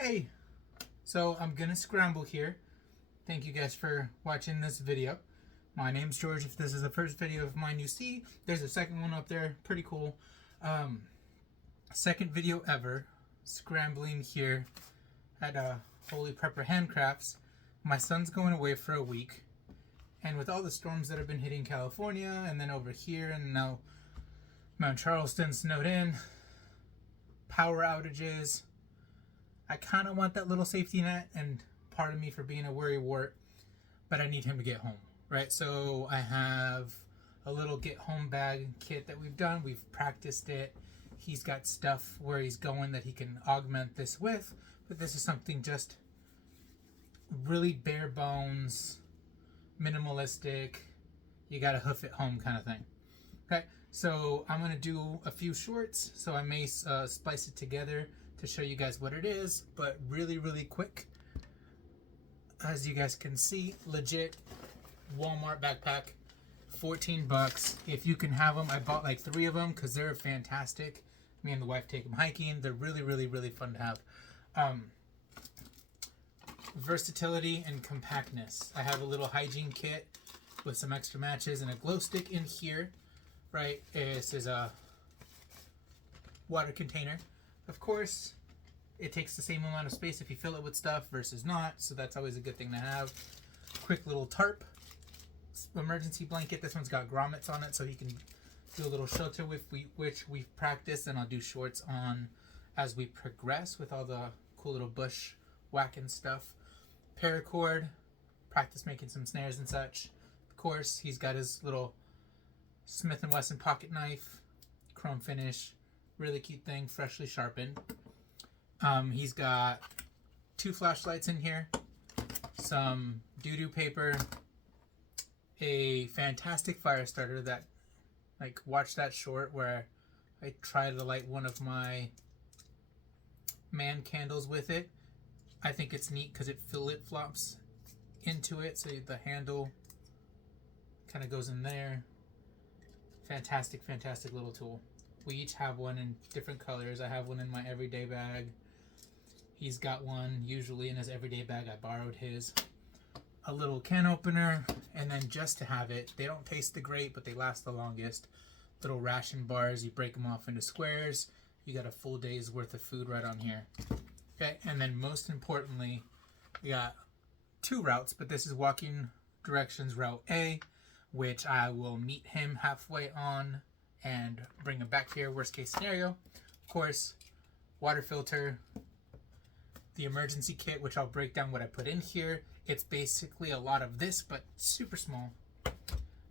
Hey, so I'm gonna scramble here. Thank you guys for watching this video. My name's George. If this is the first video of mine you see, there's a second one up there. Pretty cool. Second video ever. Scrambling here at Holy Prepper Handcrafts. My son's going away for a week. And with all the storms that have been hitting California and then over here and now Mount Charleston snowed in, power outages, I kind of want that little safety net, and part of me for being a worrywart, but I need him to get home, right? So I have a little get home bag kit that we've done. We've practiced it. He's got stuff where he's going that he can augment this with, but this is something just really bare bones, minimalistic, you gotta hoof it home kind of thing. Okay, so I'm gonna do a few shorts, so I may splice it together to show you guys what it is, but really quick. As you guys can see, legit Walmart backpack, 14 bucks. If you can have them, I bought like 3 of them because they're fantastic. Me and the wife take them hiking. They're really fun to have. Versatility and compactness. I have a little hygiene kit with some extra matches and a glow stick in here, right? This is a water container. Of course, it takes the same amount of space if you fill it with stuff versus not, so that's always a good thing to have. Quick little tarp, emergency blanket. This one's got grommets on it, so you can do a little shelter with which we've practiced, and I'll do shorts on as we progress with all the cool little bush whacking stuff. Paracord, practice making some snares and such. Of course, he's got his little Smith & Wesson pocket knife, chrome finish. Really cute thing, freshly sharpened. He's got 2 flashlights in here, some doo-doo paper, a fantastic fire starter that, like, watch that short where I try to light one of my man candles with it. I think it's neat because it flip-flops into it, so the handle kind of goes in there. Fantastic little tool. We each have one in different colors. I have one in my everyday bag. He's got one usually in his everyday bag. I borrowed his. A little can opener, and then just to have it, they don't taste the great, but they last the longest. Little ration bars. You break them off into squares. You got a full day's worth of food right on here. Okay, and then most importantly, we got 2 routes, but this is walking directions route A, which I will meet him halfway on and bring him back here, worst case scenario. Of course, water filter, the emergency kit, which I'll break down what I put in here. It's basically a lot of this, but super small.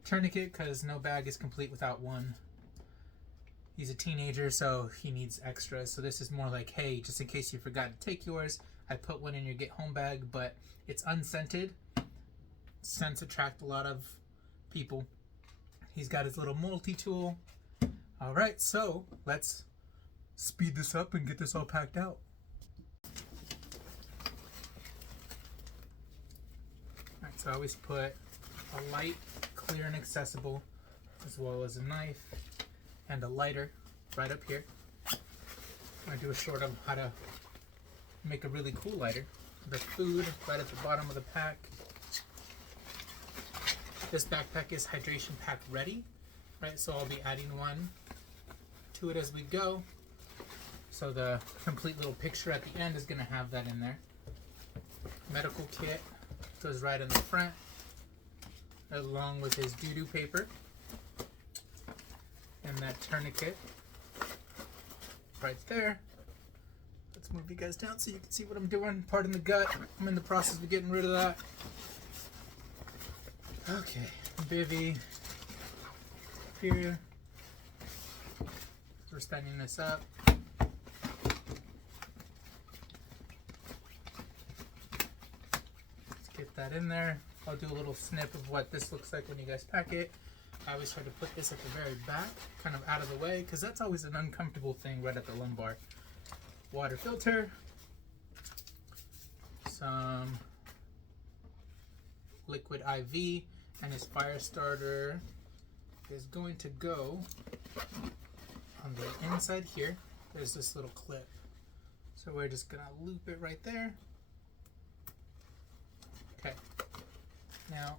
Tourniquet, because no bag is complete without one. He's a teenager, so he needs extras. So this is more like, hey, just in case you forgot to take yours, I put one in your get home bag, but it's unscented. Scents attract a lot of people. He's got his little multi-tool. All right, so let's speed this up and get this all packed out. All right, so I always put a light, clear, and accessible, as well as a knife and a lighter right up here. I do a short on how to make a really cool lighter. The food right at the bottom of the pack. This backpack is hydration pack ready, right? So I'll be adding one to it as we go. So the complete little picture at the end is going to have that in there. Medical kit goes right in the front, along with his doo-doo paper. And that tourniquet right there. Let's move you guys down so you can see what I'm doing. Pardon the gut. I'm in the process of getting rid of that. Okay, bivy here. We're standing this up. Let's get that in there. I'll do a little snip of what this looks like when you guys pack it. I always try to put this at the very back, kind of out of the way, because that's always an uncomfortable thing right at the lumbar. Water filter. Some liquid IV, and his fire starter is going to go on the inside here. There's this little clip. So So we're just gonna loop it right there. Okay. Now,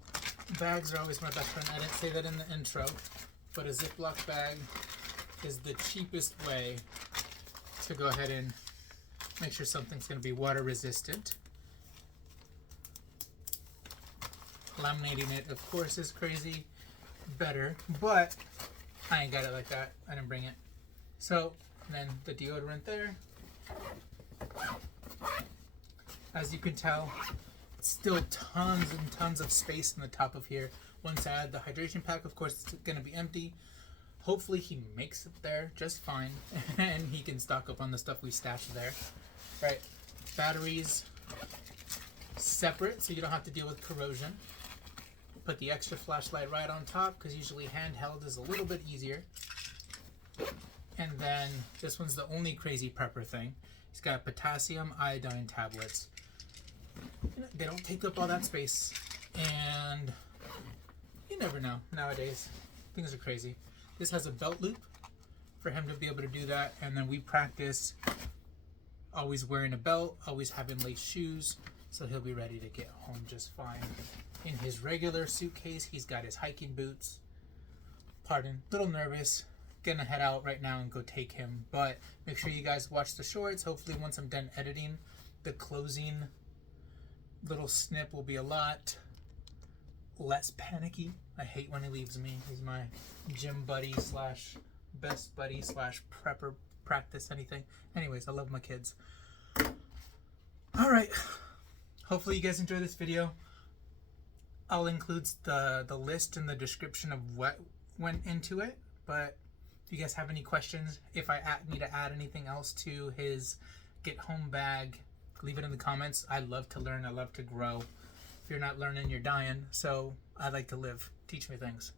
bags are always my best friend. I didn't say that in the intro, but a Ziploc bag is the cheapest way to go ahead and make sure something's gonna be water resistant. Laminating it, of course, is crazy better, but I ain't got it like that. I didn't bring it. So then the deodorant there. As you can tell, it's still tons and tons of space in the top of here. Once I add the hydration pack, of course, it's gonna be empty. Hopefully he makes it there just fine and he can stock up on the stuff we stashed there. Right, batteries separate so you don't have to deal with corrosion. Put the extra flashlight right on top because usually handheld is a little bit easier. And then this one's the only crazy prepper thing. He's got potassium iodine tablets. They don't take up all that space, and you never know nowadays. Things are crazy. This has a belt loop for him to be able to do that, and then we practice always wearing a belt, always having lace shoes, so he'll be ready to get home just fine. In his regular suitcase, he's got his hiking boots. Pardon, a little nervous. Gonna head out right now and go take him, but make sure you guys watch the shorts. Hopefully once I'm done editing, the closing little snip will be a lot less panicky. I hate when he leaves me. He's my gym buddy slash best buddy slash prepper, practice anything. Anyways, I love my kids. All right, hopefully you guys enjoy this video. I'll include the list in the description of what went into it, but if you guys have any questions, if I need to add anything else to his get home bag, leave it in the comments. I love to learn. I love to grow. If you're not learning, you're dying. So I like to live. Teach me things.